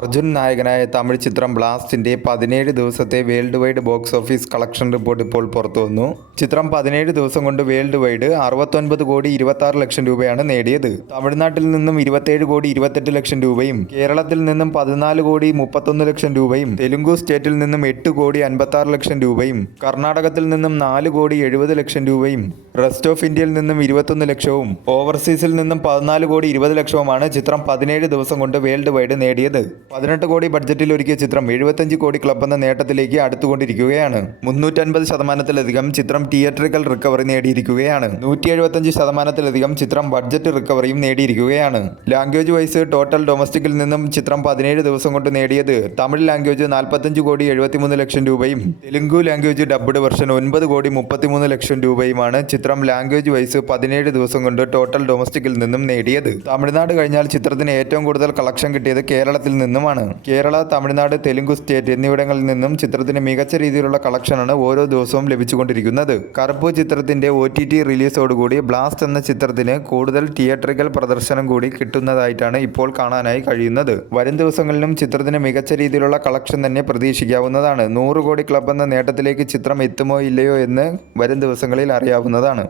അർജുൻ നായകനായ തമിഴ് ചിത്രം ബ്ലാസ്റ്റിന്റെ 17 ദിവസത്തെ world wide box office collection report ഇപ്പോൾ പുറത്തുവന്നു. ചിത്രം 17 ദിവസം കൊണ്ട് വേൾഡ് വൈഡ് 69 കോടി 26 ലക്ഷം രൂപയാണ് നേടിയത്. തമിഴ്നാട്ടിൽ നിന്നും 27 കോടി 28 ലക്ഷം രൂപയും കേരളത്തിൽ നിന്നും 14 കോടി 31 ലക്ഷം രൂപയും തെലുങ്കു സ്റ്റേറ്റിൽ നിന്നും 8 കോടി 56 ലക്ഷം രൂപയും കർണാടകത്തിൽ നിന്നും 4 കോടി 70 ലക്ഷം രൂപയും റെസ്റ്റ് ഓഫ് ഇന്ത്യയിൽ നിന്നും 21 ലക്ഷവും ഓവർസീസിൽ നിന്നും 14 കോടി 20 ലക്ഷവുമാണ് ചിത്രം 17 ദിവസം കൊണ്ട് വേൾഡ് വൈഡ് നേടിയത്. 18 കോടി ബഡ്ജറ്റിൽ ഒരുക്കിയ ചിത്രം 75 കോടി ക്ലബ് എന്ന നേട്ടത്തിലേക്ക് അടുത്തുകൊണ്ടിരിക്കുകയാണ്. 350%-ലധികം ചിത്രം തിയേറ്ററിക്കൽ റിക്കവറി നേടിയിരിക്കുകയാണ്. 175%-ലധികം ചിത്രം ബഡ്ജറ്റ് റിക്കവറിയും നേടിയിരിക്കുകയാണ്. ലാംഗ്വേജ് വൈസ് ടോട്ടൽ ഡൊമസ്റ്റിക്കിൽ നിന്നും ചിത്രം 17 ദിവസം കൊണ്ട് നേടിയത് തമിഴ് ലാംഗ്വേജ് 45 കോടി 73 ലക്ഷം രൂപയും തെലുങ്കു ലാംഗ്വേജ് ഡബ്ഡ് വെർഷൻ 9 കോടി 33 ലക്ഷം രൂപയുമാണ് ചിത്രം ലാംഗ്വേജ് വൈസ് 17 ദിവസം കൊണ്ട് ടോട്ടൽ ഡൊമസ്റ്റിക്കിൽ നിന്നും നേടിയത്. തമിഴ്നാട് കഴിഞ്ഞാൽ ചിത്രത്തിന് ഏറ്റവും കൂടുതൽ കളക്ഷൻ കിട്ടിയത് കേരളത്തിൽ നിന്നുമാണ്. കേരള, തമിഴ്നാട്, തെലുങ്കു സ്റ്റേറ്റ് എന്നിവിടങ്ങളിൽ നിന്നും ചിത്രത്തിന് മികച്ച രീതിയിലുള്ള കളക്ഷനാണ് ഓരോ ദിവസവും ലഭിച്ചുകൊണ്ടിരിക്കുന്നത്. കറുപ്പ് ചിത്രത്തിന്റെ OTT റിലീസോടുകൂടി ബ്ലാസ്റ്റ് എന്ന ചിത്രത്തിന് കൂടുതൽ തിയേറ്ററിക്കൽ പ്രദർശനം കൂടി കിട്ടുന്നതായിട്ടാണ് ഇപ്പോൾ കാണാനായി കഴിയുന്നത്. വരും ദിവസങ്ങളിലും ചിത്രത്തിന് മികച്ച രീതിയിലുള്ള കളക്ഷൻ തന്നെ പ്രതീക്ഷിക്കാവുന്നതാണ്. 100 കോടി ക്ലബ് എന്ന നേട്ടത്തിലേക്ക് ചിത്രം എത്തുമോ ഇല്ലയോ എന്ന് വരും ദിവസങ്ങളിൽ അറിയാവുന്നതാണ്.